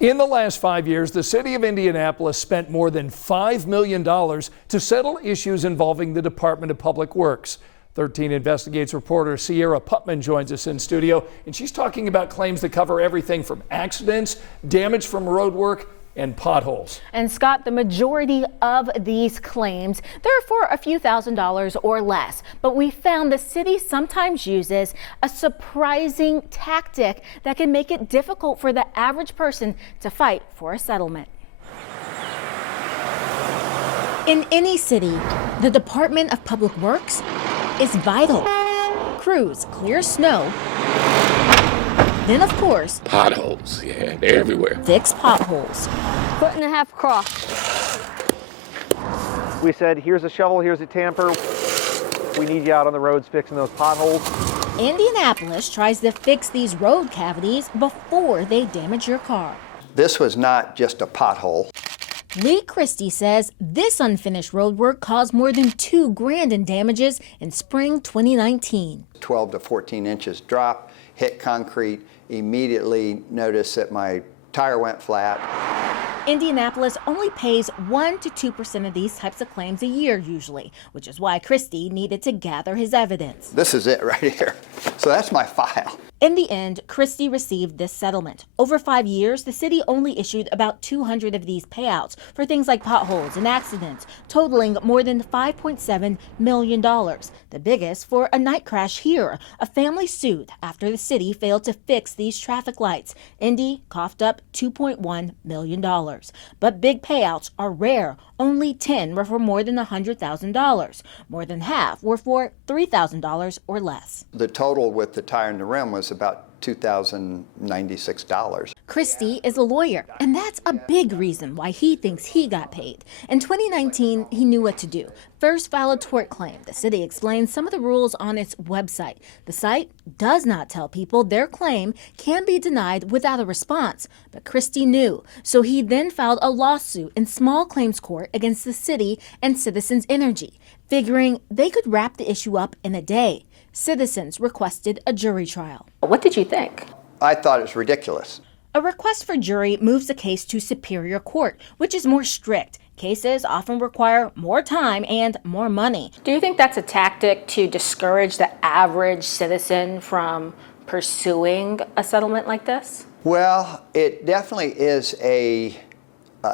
In the last 5 years, the City of Indianapolis spent more than $5 million to settle issues involving the Department of Public Works. 13 Investigates reporter Sierra Putman joins us in studio, and she's talking about claims that cover everything from accidents, damage from road work, and potholes. And Scott, the majority of these claims, they're for a few $1,000s or less. But we found the city sometimes uses a surprising tactic that can make it difficult for the average person to fight for a settlement. In any city, the Department of Public Works is vital. Crews clear snow. Then, of course, potholes, yeah, they're everywhere. Fix potholes. 1.5 foot across. We said, here's a shovel, here's a tamper. We need you out on the roads fixing those potholes. Indianapolis tries to fix these road cavities before they damage your car. This was not just a pothole. Lee Christie says this unfinished road work caused more than $2 grand in damages in spring 2019. 12 to 14 inches drop, hit concrete, immediately noticed that my tire went flat. Indianapolis only pays 1 to 2% of these types of claims a year usually, which is why Christie needed to gather his evidence. This is it right here. So that's my file. In the end, Christie received this settlement. Over 5 years, the city only issued about 200 of these payouts for things like potholes and accidents, totaling more than $5.7 million. The biggest for a night crash here. A family sued after the city failed to fix these traffic lights. Indy coughed up $2.1 million. But big payouts are rare. Only 10 were for more than $100,000. More than half were for $3,000 or less. The total with the tire and the rim was about $2,096. Christie is a lawyer, and that's a big reason why he thinks he got paid. In 2019, he knew what to do. First, file a tort claim. The city explains some of the rules on its website. The site does not tell people their claim can be denied without a response. But Christie knew, so he then filed a lawsuit in small claims court against the city and Citizens Energy, figuring they could wrap the issue up in a day. Citizens requested a jury trial. What did you think? I thought it was ridiculous. A request for jury moves the case to Superior Court, which is more strict. Cases often require more time and more money. Do you think that's a tactic to discourage the average citizen from pursuing a settlement like this? Well, it definitely is a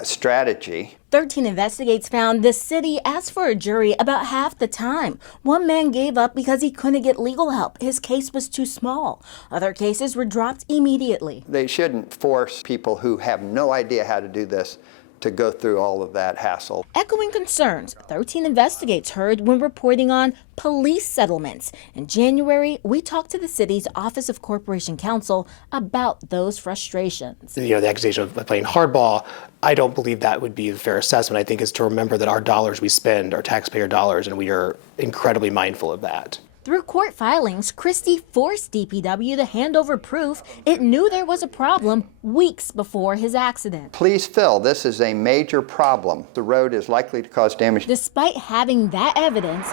strategy. 13 Investigates found the city asked for a jury about half the time. One man gave up because he couldn't get legal help. His case was too small. Other cases were dropped immediately. They shouldn't force people who have no idea how to do this to go through all of that hassle. Echoing concerns 13 Investigates heard when reporting on police settlements. In January, we talked to the city's Office of Corporation Counsel about those frustrations. The accusation of playing hardball, I don't believe that would be a fair assessment. I think is to remember that our dollars we spend are taxpayer dollars, and we are incredibly mindful of that. Through court filings, Christie forced DPW to hand over proof it knew there was a problem weeks before his accident. Please fill, this is a major problem. The road is likely to cause damage. Despite having that evidence,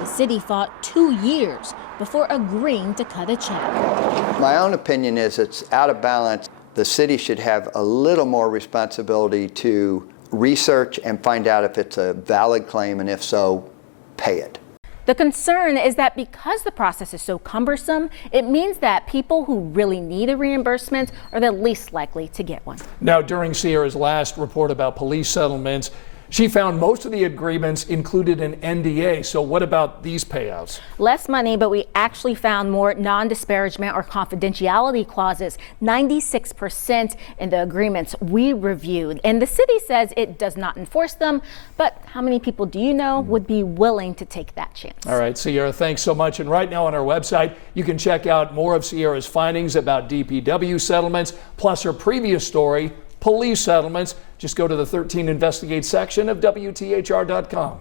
the city fought 2 years before agreeing to cut a check. My own opinion is it's out of balance. The city should have a little more responsibility to research and find out if it's a valid claim, and if so, pay it. The concern is that because the process is so cumbersome, it means that people who really need a reimbursement are the least likely to get one. Now, during Sierra's last report about police settlements, she found most of the agreements included an NDA. So what about these payouts? Less money, but we actually found more non-disparagement or confidentiality clauses, 96% in the agreements we reviewed. And the city says it does not enforce them, but how many people do you know would be willing to take that chance? All right, Sierra, thanks so much. And right now on our website, you can check out more of Sierra's findings about DPW settlements, plus her previous story, police settlements. Just go to the 13 Investigate section of WTHR.com.